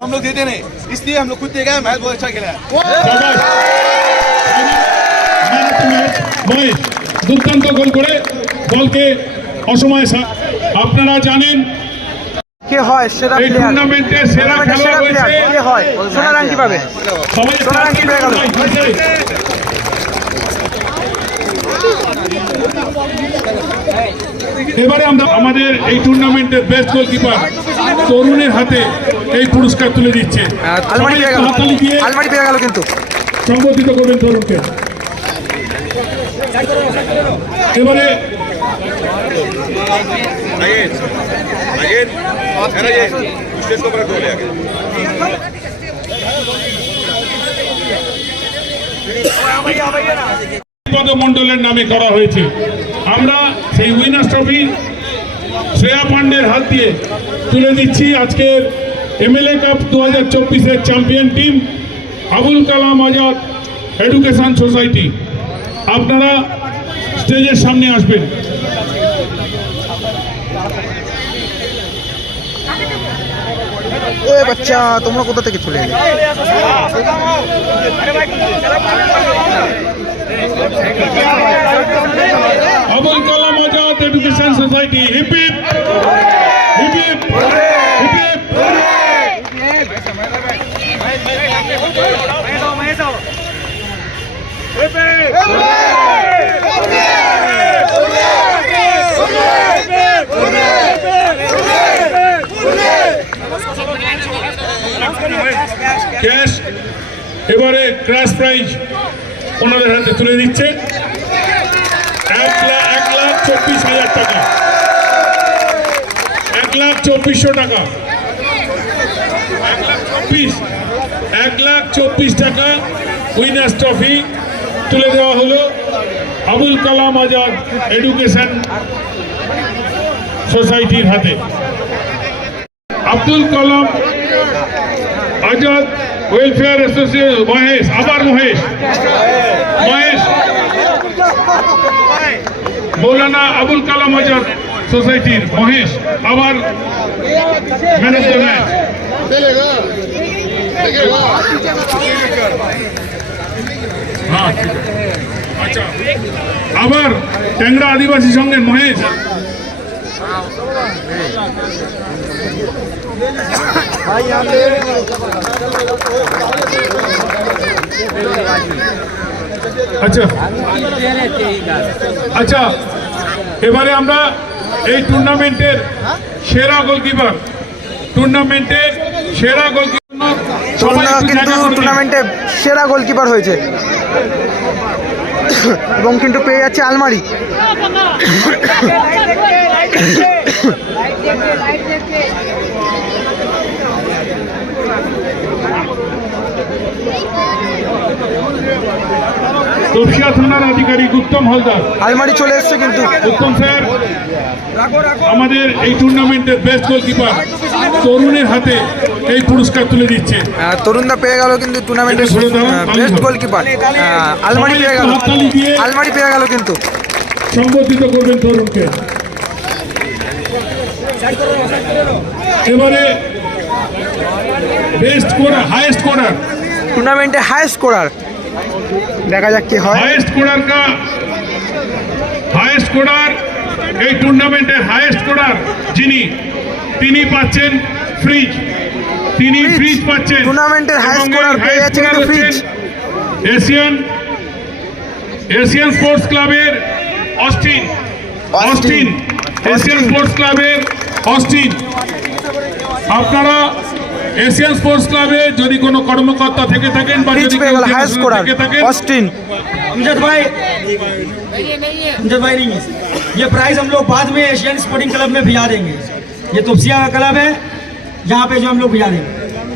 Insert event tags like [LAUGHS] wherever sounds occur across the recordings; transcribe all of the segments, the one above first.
हम लोग देते नहीं इसलिए हम लोग खुद दे गए मैच बहुत अच्छा खेला है মহেশ দুর্দান্ত গোল করে দলকে অসময়ে সা- আপনারা জানেন কে হয় সেরা এই প্লেয়ার টুর্নামেন্টের সেরা খেলোয়াড় সেরা প্লেয়ার হয়েছে কে হয় সোনার আংটি পাবে সবাই সোনার আংটি পেয়ে গেল। এবারে আমরা আমাদের এই টুর্নামেন্টের বেস্ট গোলকিপার তরুণের হাতে এই পুরস্কার তুলে দিচ্ছে। দিয়ে আলমারি পেয়ে গেল কিন্তু। সম্বোধিত করবেন তরুণকে। এবারে. পদমণ্ডলের নামে করা হয়েছে। আমরা সেই উইনার্স ট্রফি শ্রেয়া পান্ডের হাত দিয়ে তুলে দিচ্ছি আজকের এমএলএ কাপ দু হাজার চব্বিশের champion team Abul Kalam Azad education society আপনারা স্টেজের সামনে আসবেন। এ বাচ্চা তোমরা কোথা থেকে চলে এলে? Abul Kalam Azad education society hip hip hip cash এবারে ক্রাশ প্রাইজ ওনাদের হাতে তুলে দিচ্ছে। এক লাখ চব্বিশ হাজার টাকা। এক লাখ চব্বিশশো টাকা। চব্বিশ, এক লাখ চব্বিশ টাকা উইনার্স ট্রফি তুলে দেওয়া হলো। আবুল কালাম আজাদ এডুকেশন সোসাইটির হাতে। আব্দুল কালাম আজাদ ওয়েলফেয়ার অ্যাসোসিয়েশন, মহেশ, আবার মহেশ। মহেশ। মৌলানা আবুল কালাম আজাদ সোসাইটির মহেশ, আবার ম্যান ম্যাচ আবার ট্যাংরা আদিবাসী সঙ্গে মহেশ। আচ্ছা। আচ্ছা এবারে আমরা এই টুর্নামেন্টের সেরা গোলকিপার টুর্নামেন্টের সেরা কিন্তু। টুর্নামেন্টে সেরা গোলকিপার হয়েছে এবং কিন্তু পেয়ে যাচ্ছে আলমারি [LAUGHS] [LAUGHS] তপসিয়া থানার আধিকারিক উত্তম হালদার। আলমারি চলে এসছে কিন্তু। উত্তম স্যার আমাদের এই টুর্নামেন্টের বেস্ট গোলকিপার তরুণের হাতে এই পুরস্কার তুলে দিচ্ছে। আহ, তরুণদা পেয়ে গেল কিন্তু টুর্নামেন্টের বেস্ট। গোলকিপার আলমারি পেয়ে গেল। আলমারি পেয়ে গেল কিন্তু। সম্বোধিত করবেন তরুণকে। এবারে বেস্ট স্কোরার হাইয়েস্ট স্কোরার টুর্নামেন্টে হাইয়েস্ট স্কোরার দেখা যাক কি হয়। কা? এই টুর্নামেন্টে হাইয়েস্ট কোডার যিনি তিনি পাচ্ছেন ফ্রিজ। তিনি ফ্রিজ। পাচ্ছেন। টুর্নামেন্টের হাইয়েস্ট কোডার পেয়ে যাচ্ছে কিন্তু ফ্রিজ। এশিয়ান এশিয়ান স্পোর্টস ক্লাবের অস্টিন। অস্টিন। এশিয়ান স্পোর্টস ক্লাবের অস্টিন। আপনারা এশিয়ান স্পোর্টস ক্লাবে যদি কোনো কর্মকর্তা থেকে থাকেন বা ফ্রিজ যদি পেয়ে কেউ গেল হাইয়েস্ট চেনাশোনা স্কোরার থেকে থাকেন অস্টিন अमजद भाई अमजद भाई नहीं है ये प्राइस हम लोग बाद में एशियन स्पोर्टिंग क्लब में भिजा देंगे ये तुपसिया का क्लब है जहाँ पे जो हम लोग भिजा देंगे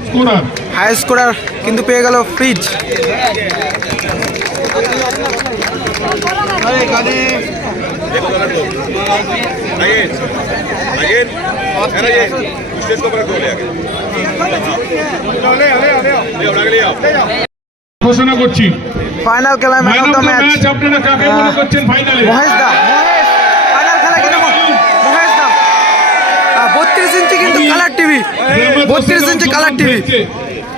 স্কোরার হাইয়েস্ট স্কোরার কিন্তু পেয়ে গেল fridge Again. Again. And again. Usted cobra gol ঘোষণা করছি। ফাইনাল খেলা ম্যান অফ দ্য ম্যাচ। আপনারা কাকে মনে করছেন ফাইনালে মহেশ দা মহেশ। ফাইনাল খেলা কিন্তু মহেশ দা। বত্রিশ ইঞ্চি কিন্তু কালার টিভি বত্রিশ ইঞ্চি কালার টিভি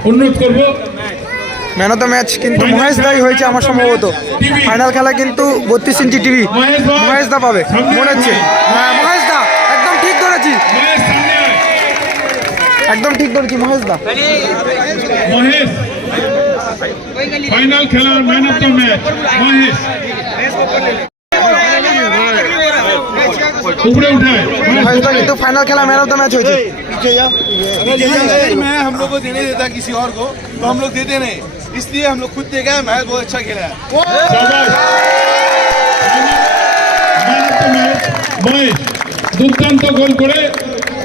অনুরোধ করব। ম্যান অফ দ্য ম্যাচ কিন্তু মহেশ দাই হয়েছে আমার সম্ভবত। ফাইনাল খেলা কিন্তু বত্রিশ ইঞ্চি টিভি মহেশ দা। পাবে। মনে হচ্ছে। হ্যাঁ মহেশ দা একদম ঠিক ধরেছি। একদম ঠিক ধরেছি মহেশ দা মহেশ ফাইনাল খেলার man of the match Mahesh উপরে উঠায় মহেশ দা কিন্তু ফাইনাল খেলা ম্যান অফ দ্য ম্যাচ হয়েছে मैं हम लोग को देने देता किसी और को तो हम लोग देते नहीं इसलिए हम लोग खुद दे गए मैच बहुत अच्छा खेला है সবাই man of the match Mahesh দুর্দান্ত গোল করে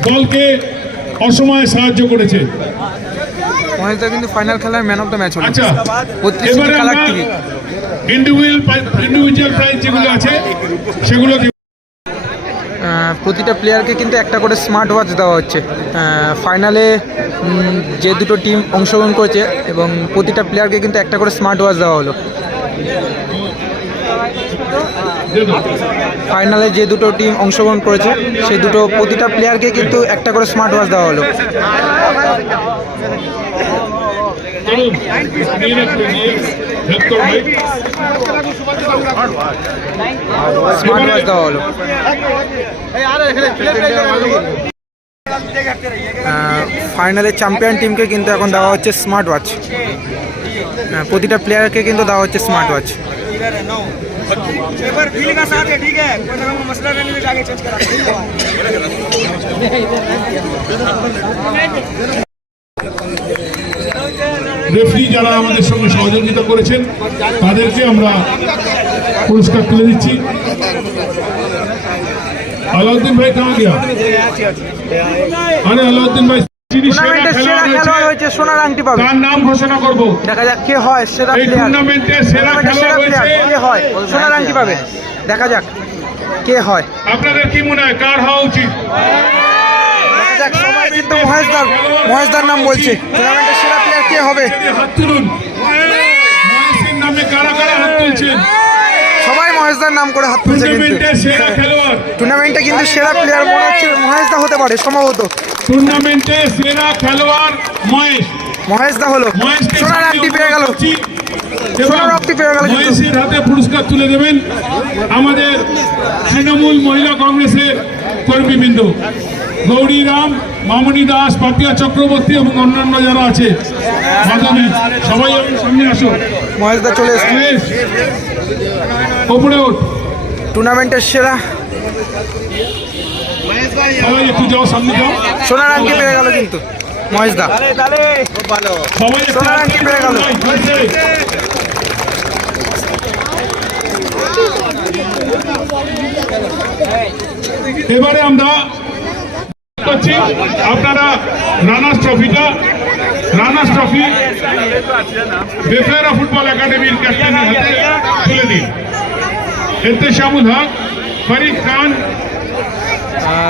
দলকে অসময়ে সাহায্য করেছে। কিন্তু ফাইনাল খেলার ম্যান অফ দ্য ম্যাচ হলো। আচ্ছা বত্রিশ ইঞ্চি এবারে আমরা ইন্ডিভিজুয়াল ইন্ডিভিজুয়াল প্রাইজ যেগুলো আছে সেগুলো প্রতিটা প্লেয়ারকে কিন্তু একটা করে স্মার্ট ওয়াচ দেওয়া হচ্ছে। ফাইনালে যে দুটো টিম অংশগ্রহণ করেছে এবং প্রতিটা প্লেয়ারকে কিন্তু একটা করে স্মার্ট ওয়াচ দেওয়া হলো। ফাইনালে যে দুটো টিম অংশগ্রহণ করেছে, সেই দুটো প্রতিটা প্লেয়ারকে কিন্তু একটা করে স্মার্ট ওয়াচ দেওয়া হলো। স্মার্ট ওয়াচ দেওয়া হলো। ফাইনালে চ্যাম্পিয়ন টিমকে কিন্তু এখন দেওয়া হচ্ছে স্মার্ট ওয়াচ প্রতিটা প্লেয়ারকে কিন্তু দেওয়া হচ্ছে স্মার্ট ওয়াচ पेपर बिल का साथ है ठीक है कोई तरह का मसला रहने में जाके चेंज करा রেফারি যারা আমাদের সঙ্গে সহযোগিতা করেছেন তাদেরকে আমরা পুরস্কার তুলে দিচ্ছি আলাউদ্দিন ভাই কাহা গিয়া আরে আলাউদ্দিন ভাই যিনি সেরা টুর্নামেন্টের সেরা খেলোয়াড় খেলোয়াড় হয়েছে, হয়েছে সোনার আংটি পাবে। তার নাম ঘোষণা করব। দেখা যাক কে হয় সেরা প্লেয়ার টুর্নামেন্টের সেরা খেলোয়াড় হয়েছে কে হয় সোনার আংটি পাবে। দেখা যাক কে হয়। আপনাদের কি মনে হয় কার হওয়া উচিত? দেখা যাক সবাই কিন্তু মহেশদার মহেশদার নাম বলছে। টুর্নামেন্টের সেরা প্লেয়ার কে হবে? হাত তুলুন। মহেশের নামে কারা কারা হাত তুলছেন? মহেশদার নাম করে হাত তুলছে কিন্তু। সেরা খেলোয়াড়। টুর্নামেন্টে কিন্তু সেরা প্লেয়ার মনে হচ্ছে মহেশদা হতে পারে সম্ভবত। টুর্নামেন্টে সেরা খেলোয়াড় মহেশ। মহেশদা হলো। সোনার আংটি পেয়ে গেল। সোনার আংটি পেয়ে গেল। মহেশের হাতে পুরস্কার তুলে দেবেন আমাদের তৃণমূল মহিলা কংগ্রেসের কর্মীবৃন্দ। গৌরী রাম মামনি দাস পাপিয়া চক্রবর্তী এবং অন্যান্য যারা আছে সবাই সামনে আসো। মহেশদা চলে ওপরে ওঠ। টুর্নামেন্টের সেরা। সবাই একটু যাও সামনে যাও। সোনার আংটি পেয়ে গেল কিন্তু মহেশদা। সবাই সোনার আংটি পেয়ে গেল। এবারে আমরা করছি আপনারা রানার্স ট্রফিটা রানার্স ট্রফি বেফেরা ফুটবল একাডেমির ক্যাপ্টেনের হাতে তুলে দিন এতে শামুল হক ফরিদ খান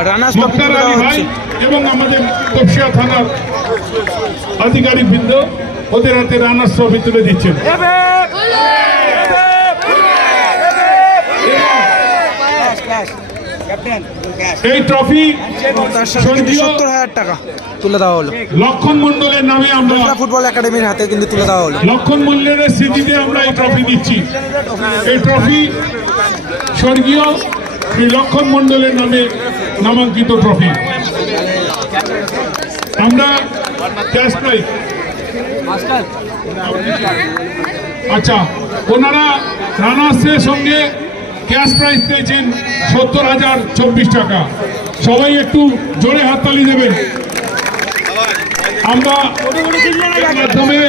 রানার্স মুক্তার আলী ভাই এবং আমাদের তপসিয়া থানার আধিকারিক বৃন্দ ওদের হাতে রানার্স ট্রফি তুলে দিচ্ছেন এই ট্রফি সত্তর হাজার টাকা। তুলে দেওয়া হলো। লক্ষণ মন্ডলের নামে আমরা ফুটবল একাডেমির হাতে কিন্তু তুলে দেওয়া হলো। লক্ষণ মল্লের স্মৃতিতে আমরা এই ট্রফি দিচ্ছি। এই ট্রফি স্বর্গীয় শ্রী লক্ষণ মন্ডলের নামে নামাঙ্কিত ট্রফি আমরা ক্যাশ প্রাইজ আচ্ছা ওনারা রানার্সের সঙ্গে ক্যাশ প্রাইস পেয়েছেন সত্তর হাজার চব্বিশ টাকা সবাই একটু জোরে হাততালি দেবেন আমরা মাধ্যমে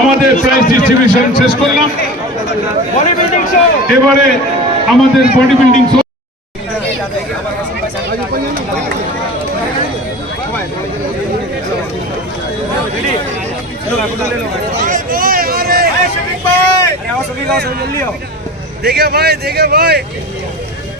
আমাদের প্রাইজ ডিস্ট্রিবিউশন শেষ করলাম এবারে আমাদের বডি বিল্ডিং દેખે ભાઈ દેખે ભાઈ.